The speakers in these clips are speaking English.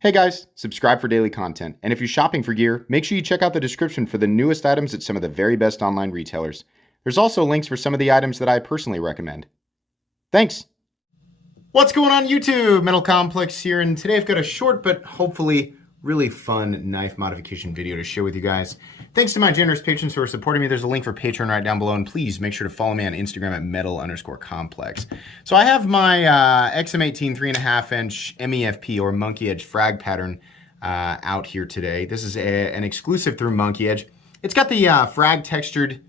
Hey guys, subscribe for daily content. And if you're shopping for gear, make sure you check out the description for the newest items at some of the very best online retailers. There's also links for some of the items that I personally recommend. Thanks! What's going on YouTube? Metal Complex here, and today I've got a short but hopefully really fun knife modification video to share with you guys. Thanks to my generous patrons who are supporting me. There's a link for Patreon right down below, and please make sure to follow me on Instagram at metal_complex. So I have my XM-18 3.5 inch MEFP or Monkey Edge frag pattern out here today. This is an exclusive through Monkey Edge. It's got the frag textured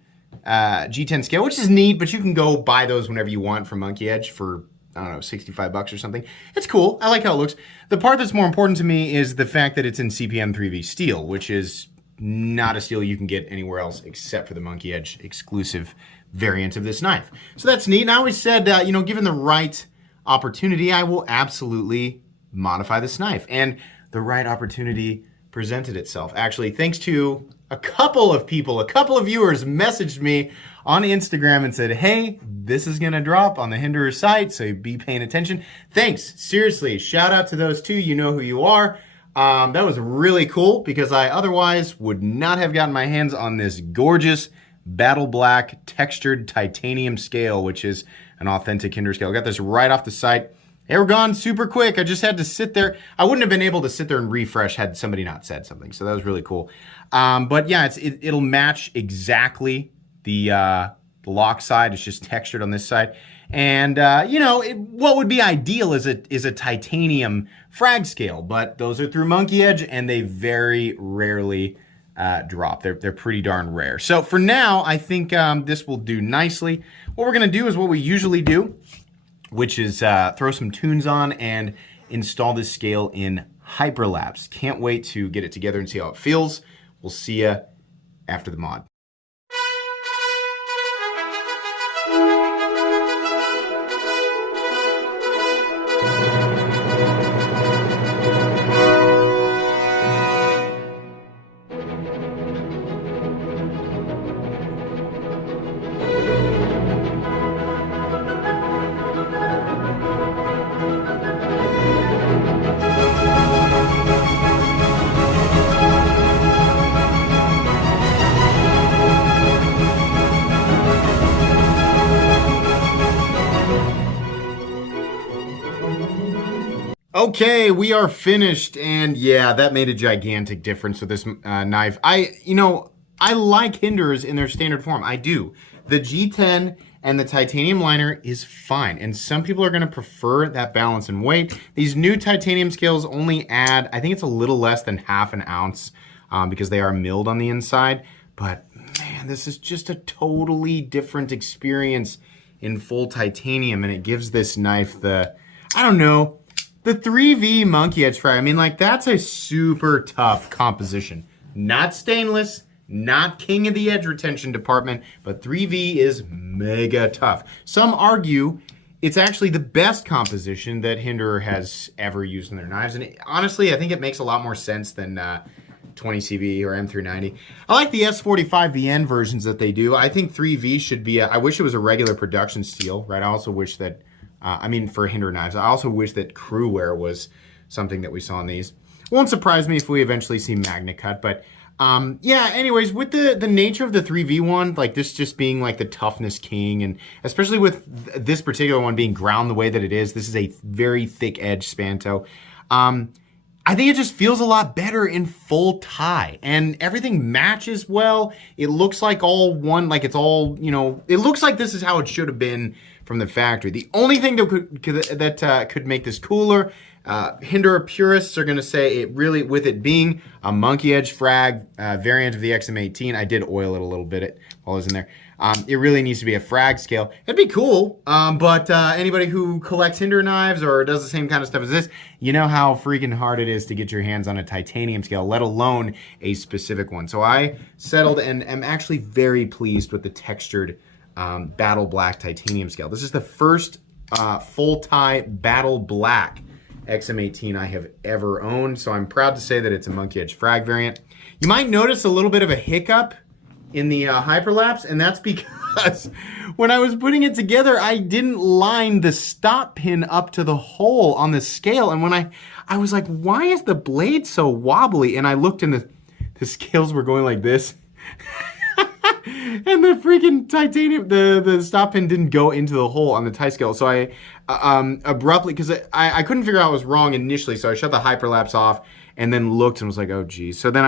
G10 scale, which is neat, but you can go buy those whenever you want from Monkey Edge for, I don't know, 65 bucks or something. It's cool. I like how it looks. The part that's more important to me is the fact that it's in CPM 3V steel, which is not a steel you can get anywhere else except for the Monkey Edge exclusive variant of this knife. So that's neat. And I always said, you know, given the right opportunity, I will absolutely modify this knife. And the right opportunity presented itself. Actually, thanks to a couple of people, a couple of viewers messaged me on Instagram and said, hey, this is gonna drop on the Hinderer site, so be paying attention. Thanks, seriously, shout out to those two, you know who you are. That was really cool because I otherwise would not have gotten my hands on this gorgeous battle black textured titanium scale, which is an authentic Hinderer scale. I got this right off the site. They were gone super quick. I just had to sit there. I wouldn't have been able to sit there and refresh had somebody not said something. So that was really cool. But yeah, it'll match exactly the lock side. It's just textured on this side. And you know, what would be ideal is a titanium frag scale, but those are through Monkey Edge and they very rarely drop. They're pretty darn rare. So for now, I think this will do nicely. What we're gonna do is what we usually do, which is throw some tunes on and install this scale in hyperlapse. Can't wait to get it together and see how it feels. We'll see you after the mod. Okay, we are finished, and yeah, that made a gigantic difference with this knife. I like Hinderers in their standard form. I do. The G10 and the titanium liner is fine, and some people are going to prefer that balance in weight. These new titanium scales only add, I think it's a little less than ½ an ounce because they are milled on the inside. But man, this is just a totally different experience in full titanium, and it gives this knife the, I don't know, the 3V Monkey Edge frag. I mean, like, that's a super tough composition. Not stainless, not king of the edge retention department, but 3V is mega tough. Some argue it's actually the best composition that Hinderer has ever used in their knives. And honestly, I think it makes a lot more sense than 20CV or M390. I like the S45 VN versions that they do. I think 3V should be, I wish it was a regular production steel, right? I also wish that, I mean, for Hinderer knives, I also wish that crew wear was something that we saw in these. Won't surprise me if we eventually see Magna Cut, but yeah, anyways, with the nature of the 3V one, like this just being like the toughness king, and especially with this particular one being ground the way that it is, this is a very thick edge Spanto. I think it just feels a lot better in full tie, and everything matches well. It looks like all one, like it's all, you know, it looks like this is how it should have been from the factory. The only thing that could make this cooler, Hinderer purists are gonna say it really, with it being a Monkey Edge frag variant of the XM-18, I did oil it a little bit while I was in there. It really needs to be a frag scale. It'd be cool, but anybody who collects Hinderer knives or does the same kind of stuff as this, you know how freaking hard it is to get your hands on a titanium scale, let alone a specific one. So I settled and am actually very pleased with the textured battle black titanium scale. This is the first full tie battle black XM-18 I have ever owned, so I'm proud to say that it's a Monkey Edge frag variant. You might notice a little bit of a hiccup in the hyperlapse, and that's because when I was putting it together, I didn't line the stop pin up to the hole on the scale, and when I was like, why is the blade so wobbly? And I looked and the scales were going like this. And the freaking titanium, the stop pin didn't go into the hole on the tie scale. So I abruptly, because I couldn't figure out what was wrong initially, so I shut the hyperlapse off and then looked and was like, oh geez. So then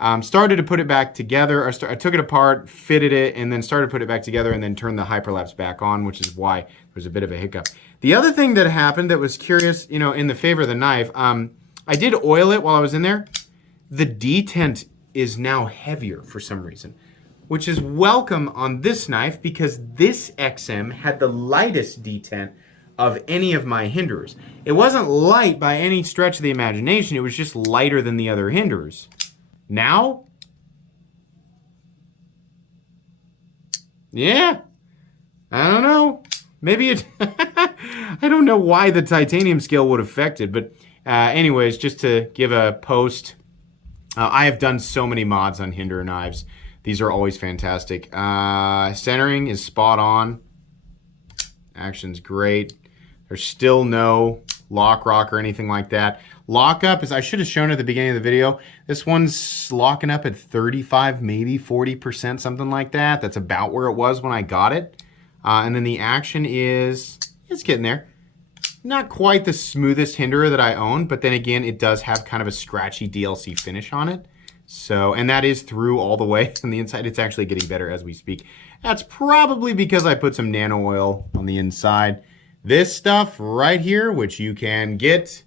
I started to put it back together. I took it apart, fitted it, and then started to put it back together and then turned the hyperlapse back on, which is why there was a bit of a hiccup. The other thing that happened that was curious, you know, in the favor of the knife, I did oil it while I was in there. The detent is now heavier for some reason, which is welcome on this knife because this XM had the lightest detent of any of my Hinderers. It wasn't light by any stretch of the imagination, it was just lighter than the other Hinderers. Now, yeah, I don't know. Maybe it, I don't know why the titanium scale would affect it, but anyways, just to give a post, I have done so many mods on Hinderer knives. These are always fantastic. Centering is spot on. Action's great. There's still no lock rock or anything like that. Lockup is, I should have shown at the beginning of the video, this one's locking up at 35, maybe 40%, something like that. That's about where it was when I got it. And then the action is, it's getting there. Not quite the smoothest Hinderer that I own, but then again, it does have kind of a scratchy DLC finish on it. So, and that is through all the way on the inside. It's actually getting better as we speak. That's probably because I put some nano oil on the inside. This stuff right here, which you can get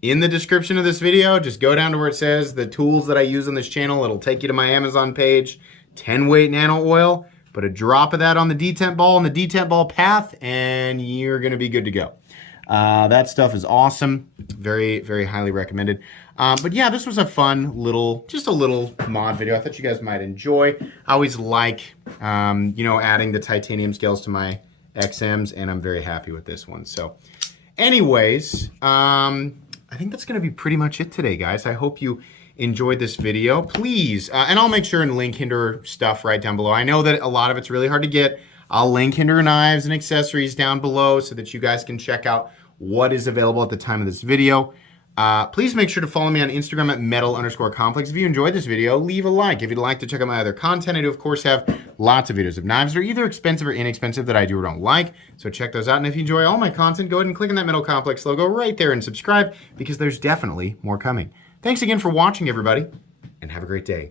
in the description of this video, just go down to where it says the tools that I use on this channel. It'll take you to my Amazon page. 10 weight nano oil. Put a drop of that on the detent ball and the detent ball path, and you're gonna be good to go. That stuff is awesome. Very, very highly recommended. But yeah, this was a fun little, just a little mod video. I thought you guys might enjoy. I always like, you know, adding the titanium scales to my XMs, and I'm very happy with this one. So anyways, I think that's going to be pretty much it today, guys. I hope you enjoyed this video. Please, and I'll make sure and link Hinderer stuff right down below. I know that a lot of it's really hard to get. I'll link Hinderer knives and accessories down below so that you guys can check out what is available at the time of this video. Please make sure to follow me on Instagram at metal_complex. If you enjoyed this video, leave a like. If you'd like to check out my other content, I do, of course, have lots of videos of knives that are either expensive or inexpensive that I do or don't like. So check those out. And if you enjoy all my content, go ahead and click on that Metal Complex logo right there and subscribe because there's definitely more coming. Thanks again for watching, everybody, and have a great day.